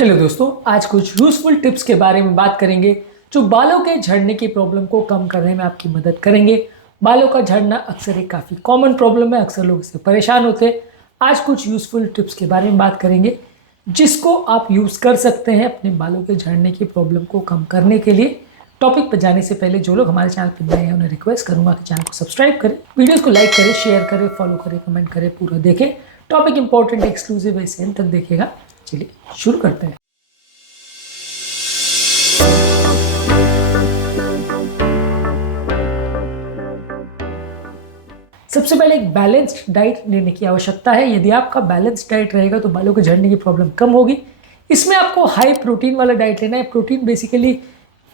Hello दोस्तों, आज कुछ यूजफुल टिप्स के बारे में बात करेंगे जो बालों के झड़ने की प्रॉब्लम को कम करने में आपकी मदद करेंगे। बालों का झड़ना अक्सर एक काफ़ी कॉमन प्रॉब्लम है, अक्सर लोग इससे परेशान होते हैं। आज कुछ यूजफुल टिप्स के बारे में बात करेंगे जिसको आप यूज़ कर सकते हैं अपने बालों के झड़ने की प्रॉब्लम को कम करने के लिए। टॉपिक पर जाने से पहले जो लोग हमारे चैनल पर नए हैं उन्हें रिक्वेस्ट करूंगा कि चैनल को सब्सक्राइब करें, वीडियोस को लाइक करें, शेयर करें, फॉलो करें, कमेंट करें, पूरा देखें। टॉपिक इंपॉर्टेंट, एक्सक्लूसिव है, इसे अंत तक देखिएगा। चलिए शुरू करते हैं। सबसे पहले एक बैलेंस्ड डाइट लेने की आवश्यकता है। यदि आपका बैलेंस्ड डाइट रहेगा तो बालों के झड़ने की प्रॉब्लम कम होगी। इसमें आपको हाई प्रोटीन वाला डाइट लेना है। प्रोटीन बेसिकली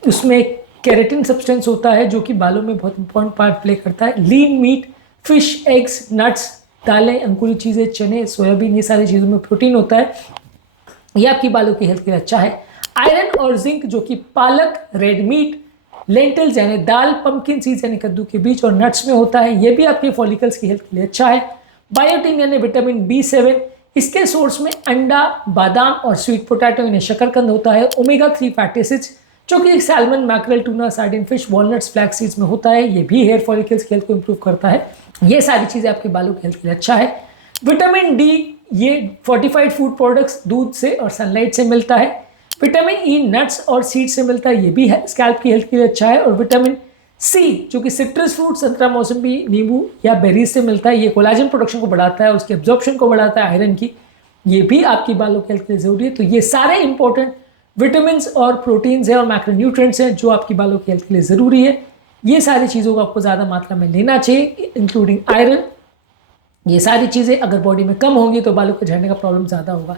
उसमें केराटिन सब्सटेंस होता है जो कि बालों में बहुत इंपॉर्टेंट पार्ट प्ले करता है। Lean meat, fish, eggs, nuts, दालें, अंकुरित चीज़ें, चने, सोयाबीन, ये सारी चीज़ों में प्रोटीन होता है। ये आपकी बालों की हेल्थ के लिए अच्छा है। आयरन और जिंक जो कि पालक, रेड मीट, लेंटिल्स यानी दाल, पंपकिन सीड्स यानी कद्दू के बीज और नट्स में होता है, ये भी आपके फॉलिकल्स की हेल्थ के लिए अच्छा है। बायोटिन यानी विटामिन B7, इसके सोर्स में अंडा, बादाम और स्वीट पोटैटो यानी शकरकंद होता है। ओमेगा 3 फैटी एसिड्स जो कि salmon, mackerel, tuna, sardine fish, walnuts, flax seeds में होता है, ये भी हेयर फॉलिकल्स की हेल्थ को इंप्रूव करता है। ये सारी चीज़ें आपके बालों की हेल्थ के लिए अच्छा है। विटामिन D ये फोर्टिफाइड फूड प्रोडक्ट्स दूध से और सनलाइट से मिलता है। विटामिन E नट्स और सीड से मिलता है, ये भी स्कैल्प की हेल्थ के लिए अच्छा है। और विटामिन C जो कि सिट्रस फ्रूट, संतरा, मौसमी, नींबू या बेरीज से मिलता है, ये कोलाजन प्रोडक्शन को बढ़ाता है, उसके एब्जॉर्प्शन को बढ़ाता है आयरन की, ये भी आपकी बालों की हेल्थ के लिए जरूरी है। तो ये सारे इंपॉर्टेंट विटामिन और प्रोटीन्स हैं और मैक्रोन्यूट्रिएंट्स हैं जो आपकी बालों की हेल्थ के लिए ज़रूरी है। ये सारी चीज़ों को आपको ज़्यादा मात्रा में लेना चाहिए, इंक्लूडिंग आयरन। ये सारी चीज़ें अगर बॉडी में कम होंगी तो बालों के झड़ने का प्रॉब्लम ज़्यादा होगा।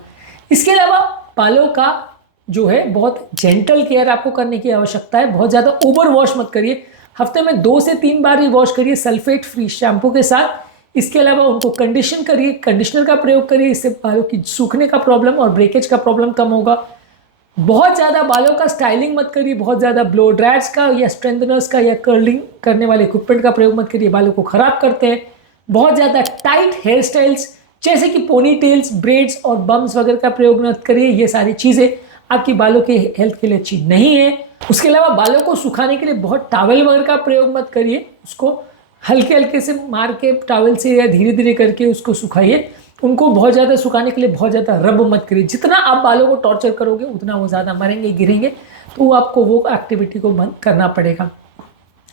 इसके अलावा बालों का जो है बहुत जेंटल केयर आपको करने की आवश्यकता है। बहुत ज़्यादा ओवर वॉश मत करिए, हफ्ते में 2 से 3 बार ही वॉश करिए सल्फेट फ्री शैम्पू के साथ। इसके अलावा उनको कंडीशन करिए, कंडीशनर का प्रयोग करिए, इससे बालों की सूखने का प्रॉब्लम और ब्रेकेज का प्रॉब्लम कम होगा। बहुत ज़्यादा बालों का स्टाइलिंग मत करिए, बहुत ज़्यादा ब्लो ड्रायर्स का या स्ट्रेंथनर्स का या कर्लिंग करने वाले इक्विपमेंट का प्रयोग मत करिए, बालों को ख़राब करते हैं। बहुत ज़्यादा टाइट हेयर स्टाइल्स जैसे कि पोनी टेल्स, ब्रेड्स और बम्स वगैरह का प्रयोग मत करिए, ये सारी चीज़ें आपकी बालों के हेल्थ के लिए अच्छी नहीं है। उसके अलावा बालों को सुखाने के लिए बहुत टॉवल वगैरह का प्रयोग मत करिए, उसको हल्के हल्के से मार के टॉवल से या धीरे धीरे करके उसको सुखाइए। उनको बहुत ज़्यादा सुखाने के लिए बहुत ज़्यादा रब मत करिए। जितना आप बालों को टॉर्चर करोगे उतना वो ज़्यादा मरेंगे, गिरेंगे, तो आपको वो एक्टिविटी को बंद करना पड़ेगा।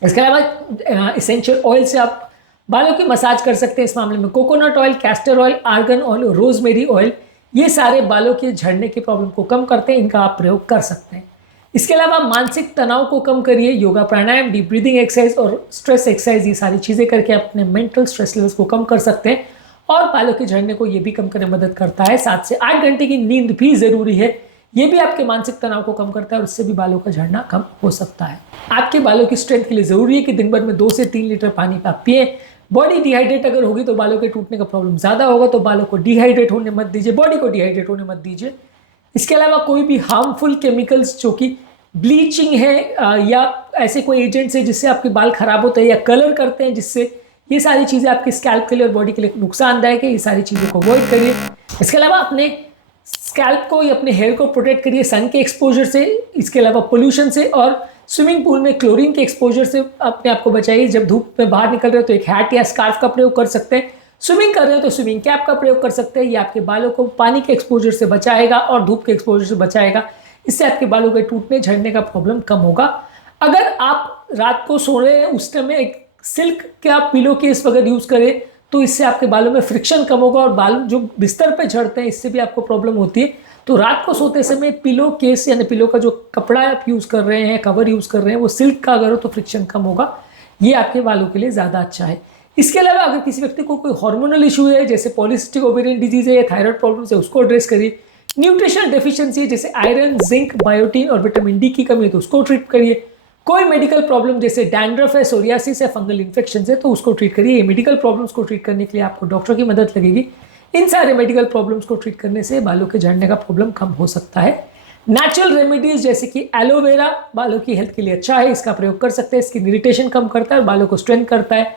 इसके अलावा इसेंशियल ऑयल से आप बालों की मसाज कर सकते हैं। इस मामले में coconut oil, castor oil, argan oil, rosemary oil, ये सारे बालों के झड़ने की प्रॉब्लम को कम करते हैं, इनका आप प्रयोग कर सकते हैं। इसके अलावा मानसिक तनाव को कम करिए। योगा, प्राणायाम, डीप ब्रीदिंग एक्सरसाइज और स्ट्रेस एक्सरसाइज, ये सारी चीज़ें करके अपने मेंटल स्ट्रेस लेवल्स को कम कर सकते हैं और बालों के झड़ने को ये भी कम करने में मदद करता है। 7 से 8 घंटे की नींद भी ज़रूरी है, ये भी आपके मानसिक तनाव को कम करता है और उससे भी बालों का झड़ना कम हो सकता है। आपके बालों की स्ट्रेंथ के लिए ज़रूरी है कि दिन भर में 2 से 3 लीटर पानी आप पिए। बॉडी डिहाइड्रेट अगर होगी तो बालों के टूटने का प्रॉब्लम ज़्यादा होगा, तो बालों को डिहाइड्रेट होने मत दीजिए, बॉडी को डिहाइड्रेट होने मत दीजिए। इसके अलावा कोई भी हार्मफुल केमिकल्स जो कि ब्लीचिंग है या ऐसे कोई एजेंट्स है जिससे आपके बाल खराब होते हैं या कलर करते हैं जिससे, ये सारी चीज़ें आपके स्कैल्प के लिए और बॉडी के लिए नुकसानदायक है, ये सारी चीज़ों को अवॉइड करिए। इसके अलावा अपने स्कैल्प को या अपने हेयर को प्रोटेक्ट करिए सन के एक्सपोजर से, इसके अलावा पोल्यूशन से, और स्विमिंग पूल में क्लोरीन के एक्सपोजर से अपने आप को बचाइए। जब धूप में बाहर निकल रहे हो तो एक हैट या स्कार्फ का प्रयोग कर सकते हैं। स्विमिंग कर रहे हो तो स्विमिंग कैप का प्रयोग कर सकते हैं। ये आपके बालों को पानी के एक्सपोजर से बचाएगा और धूप के एक्सपोजर से बचाएगा। इससे आपके बालों के टूटने झड़ने का प्रॉब्लम कम होगा। अगर आप रात को सो रहे हैं उस टाइम में एक सिल्क का पिलो केस वगैरह यूज़ करें तो इससे आपके बालों में फ्रिक्शन कम होगा और बाल जो बिस्तर पे झड़ते हैं इससे भी आपको प्रॉब्लम होती है। तो रात को सोते समय पिलो केस यानी पिलो का जो कपड़ा आप यूज़ कर रहे हैं, कवर यूज़ कर रहे हैं, वो सिल्क का अगर हो तो फ्रिक्शन कम होगा, ये आपके बालों के लिए ज़्यादा अच्छा है। इसके अलावा अगर किसी व्यक्ति को कोई हार्मोनल इशू है जैसे पॉलिसिस्टिक ओवेरियन डिजीज है या थायराइड प्रॉब्लम्स है, उसको एड्रेस करिए। न्यूट्रिशनल डेफिशिएंसी है जैसे आयरन, जिंक, बायोटिन और विटामिन D की कमी है तो उसको ट्रीट करिए। कोई मेडिकल प्रॉब्लम जैसे डैंड्रफ है, सोरियासिस है, फंगल इन्फेक्शन है तो उसको ट्रीट करिए। मेडिकल प्रॉब्लम्स को ट्रीट करने के लिए आपको डॉक्टर की मदद लगेगी। इन सारे मेडिकल प्रॉब्लम्स को ट्रीट करने से बालों के झड़ने का प्रॉब्लम कम हो सकता है। नेचुरल रेमेडीज जैसे कि एलोवेरा बालों की हेल्थ के लिए अच्छा है, इसका प्रयोग कर सकते हैं। स्किन इरिटेशन कम करता है और बालों को स्ट्रेंथ करता है।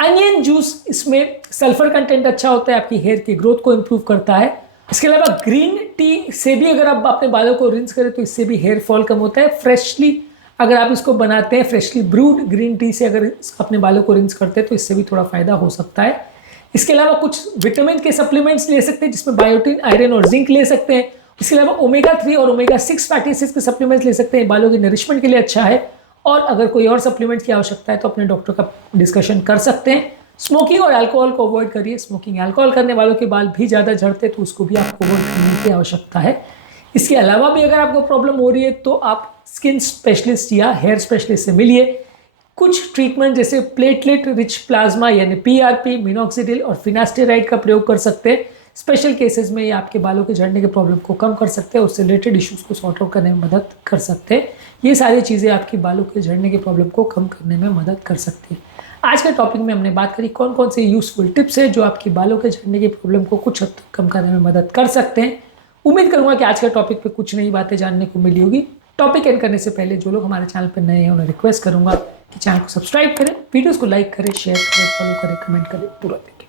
अनियन जूस, इसमें सल्फर कंटेंट अच्छा होता है, आपकी हेयर की ग्रोथ को इंप्रूव करता है। इसके अलावा ग्रीन टी से भी अगर आप अपने बालों को रिंस करें तो इससे भी हेयर फॉल कम होता है। फ्रेशली अगर आप इसको बनाते हैं, फ्रेशली ब्रूड ग्रीन टी से अगर अपने बालों को रिंस करते हैं तो इससे भी थोड़ा फायदा हो सकता है। इसके अलावा कुछ विटामिन के सप्लीमेंट्स ले सकते हैं जिसमें बायोटिन, आयरन और जिंक ले सकते हैं। इसके अलावा ओमेगा 3 और ओमेगा 6 फैटी एसिड्स के सप्लीमेंट्स ले सकते हैं, बालों की नरिशमेंट के लिए अच्छा है। और अगर कोई और सप्लीमेंट की आवश्यकता है तो अपने डॉक्टर का डिस्कशन कर सकते हैं। स्मोकिंग और अल्कोहल को अवॉइड करिए। स्मोकिंग अल्कोहल करने वालों के बाल भी ज़्यादा झड़ते हैं तो उसको भी आपको अवॉइड करने की आवश्यकता है। इसके अलावा भी अगर आपको प्रॉब्लम हो रही है तो आप स्किन स्पेशलिस्ट या हेयर स्पेशलिस्ट से मिलिए। कुछ ट्रीटमेंट जैसे प्लेटलेट रिच प्लाज्मा यानी पीआरपी, मिनॉक्सिडिल और फिनास्टेराइड का प्रयोग कर सकते हैं। स्पेशल केसेस में ये आपके बालों के झड़ने के प्रॉब्लम को कम कर सकते हैं, उससे रिलेटेड इश्यूज को सॉर्ट आउट करने में मदद कर सकते हैं। ये सारी चीज़ें आपकी बालों के झड़ने के प्रॉब्लम को कम करने में मदद कर सकती है। आज के टॉपिक में हमने बात करी कौन कौन से यूजफुल टिप्स है जो आपकी बालों के झड़ने की प्रॉब्लम को कुछ हद तक कम करने में मदद कर सकते हैं। उम्मीद करूंगा कि आज के टॉपिक पे कुछ नई बातें जानने को मिली होगी। टॉपिक एंड करने से पहले जो लोग हमारे चैनल पर नए हैं उन्हें रिक्वेस्ट करूंगा कि चैनल को सब्सक्राइब करें, वीडियोस को लाइक करें, शेयर करें, फॉलो करें, कमेंट करें तुरंत।